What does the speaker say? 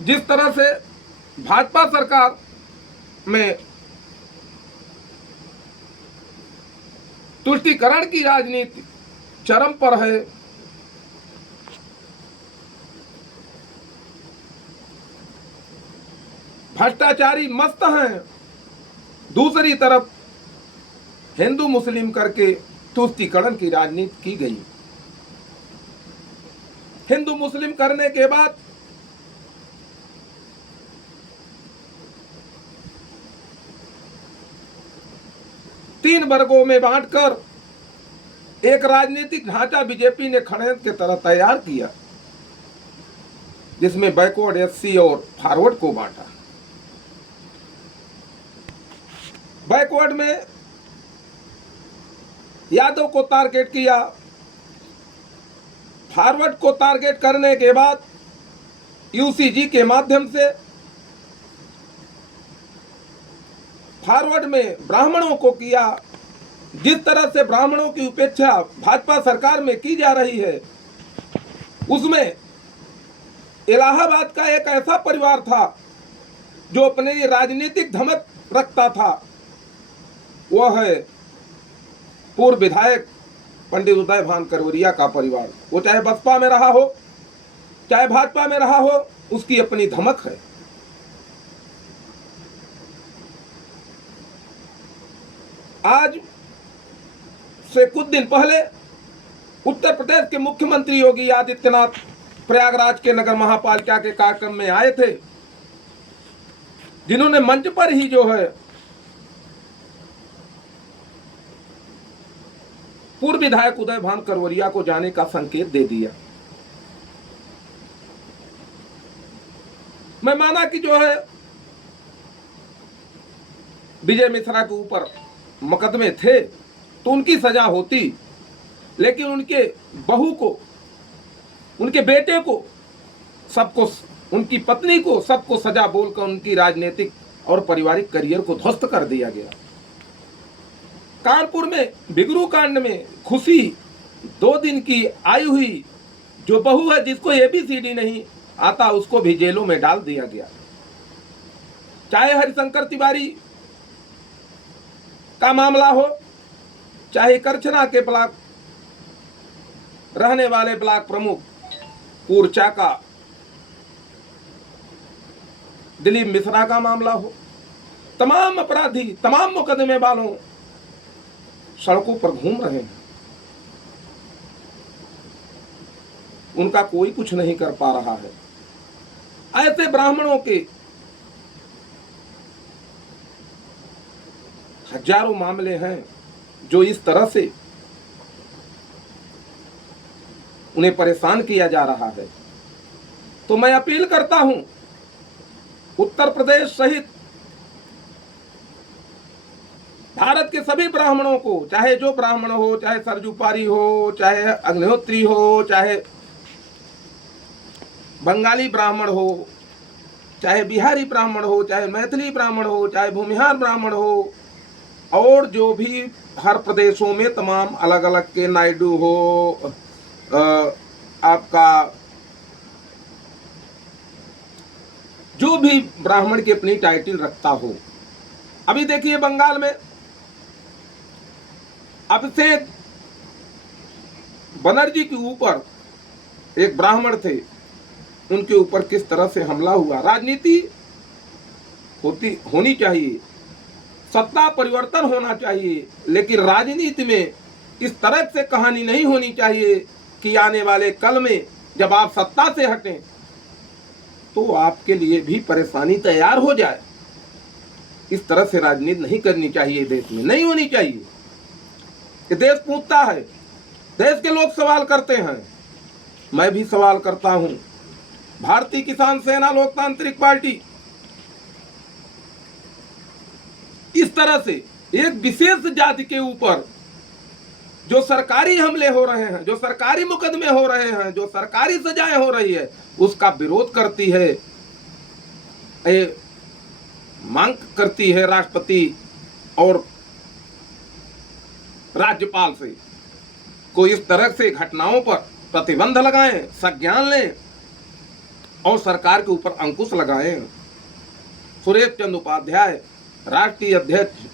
जिस तरह से भाजपा सरकार में तुष्टीकरण की राजनीति चरम पर है, भ्रष्टाचारी मस्त हैं, दूसरी तरफ हिंदू मुस्लिम करके तुष्टीकरण की राजनीति की गई। हिंदू मुस्लिम करने के बाद तीन वर्गों में बांटकर एक राजनीतिक ढांचा बीजेपी ने खड़ेंत की तरह तैयार किया, जिसमें बैकवर्ड, एससी और फॉरवर्ड को बांटा। बैकवर्ड में यादव को टारगेट किया, फॉरवर्ड को टारगेट करने के बाद यूसीजी के माध्यम से फॉरवर्ड में ब्राह्मणों को किया। जिस तरह से ब्राह्मणों की उपेक्षा भाजपा सरकार में की जा रही है, उसमें इलाहाबाद का एक ऐसा परिवार था जो अपनी राजनीतिक धमक रखता था, वह है पूर्व विधायक पंडित उदय भान करवरिया का परिवार। वो चाहे बसपा में रहा हो चाहे भाजपा में रहा हो, उसकी अपनी धमक है। आज से कुछ दिन पहले उत्तर प्रदेश के मुख्यमंत्री योगी आदित्यनाथ प्रयागराज के नगर महापालिका के कार्यक्रम में आए थे, जिन्होंने मंच पर ही जो है पूर्व विधायक उदय भान करवरिया को जाने का संकेत दे दिया। मैं माना कि जो है विजय मिश्रा के ऊपर मुकदमे थे तो उनकी सजा होती, लेकिन उनके बहू को, उनके बेटे को, सबको, उनकी पत्नी को, सबको सजा बोलकर उनकी राजनीतिक और पारिवारिक करियर को ध्वस्त कर दिया गया। कानपुर में बिगरू कांड में खुशी 2 दिन की आई हुई जो बहू है, जिसको एबीसीडी नहीं आता, उसको भी जेलों में डाल दिया गया। चाहे हरिशंकर तिवारी का मामला हो, चाहे करछना के ब्लॉक रहने वाले ब्लॉक प्रमुख पूर्चा का दिलीप मिश्रा का मामला हो, तमाम अपराधी, तमाम मुकदमे वालों सड़कों पर घूम रहे हैं। उनका कोई कुछ नहीं कर पा रहा है। ऐसे ब्राह्मणों के हजारों मामले हैं जो इस तरह से उन्हें परेशान किया जा रहा है। तो मैं अपील करता हूं उत्तर प्रदेश सहित भारत के सभी ब्राह्मणों को, चाहे जो ब्राह्मण हो, चाहे सरजूपारी हो, चाहे अग्निहोत्री हो, चाहे बंगाली ब्राह्मण हो, चाहे बिहारी ब्राह्मण हो, चाहे मैथिली ब्राह्मण हो, चाहे भूमिहार ब्राह्मण हो, और जो भी हर प्रदेशों में तमाम अलग अलग के नायडू हो, आपका जो भी ब्राह्मण की अपनी टाइटल रखता हो। अभी देखिए बंगाल में अभिषेक बनर्जी के ऊपर एक ब्राह्मण थे, उनके ऊपर किस तरह से हमला हुआ। राजनीति होनी चाहिए, सत्ता परिवर्तन होना चाहिए, लेकिन राजनीति में इस तरह से कहानी नहीं होनी चाहिए कि आने वाले कल में जब आप सत्ता से हटें तो आपके लिए भी परेशानी तैयार हो जाए। इस तरह से राजनीति नहीं करनी चाहिए, देश में नहीं होनी चाहिए। कि देश पूछता है, देश के लोग सवाल करते हैं, मैं भी सवाल करता हूं। भारतीय किसान सेना लोकतांत्रिक पार्टी इस तरह से एक विशेष जाति के ऊपर जो सरकारी हमले हो रहे हैं, जो सरकारी मुकदमे हो रहे हैं, जो सरकारी सजाएं हो रही है, उसका विरोध करती है, मांग करती है राष्ट्रपति और राज्यपाल से को इस तरह से घटनाओं पर प्रतिबंध लगाएं, संज्ञान लें। और सरकार के ऊपर अंकुश लगाएं। सुरेश चंद्र उपाध्याय, राष्ट्रीय अध्यक्ष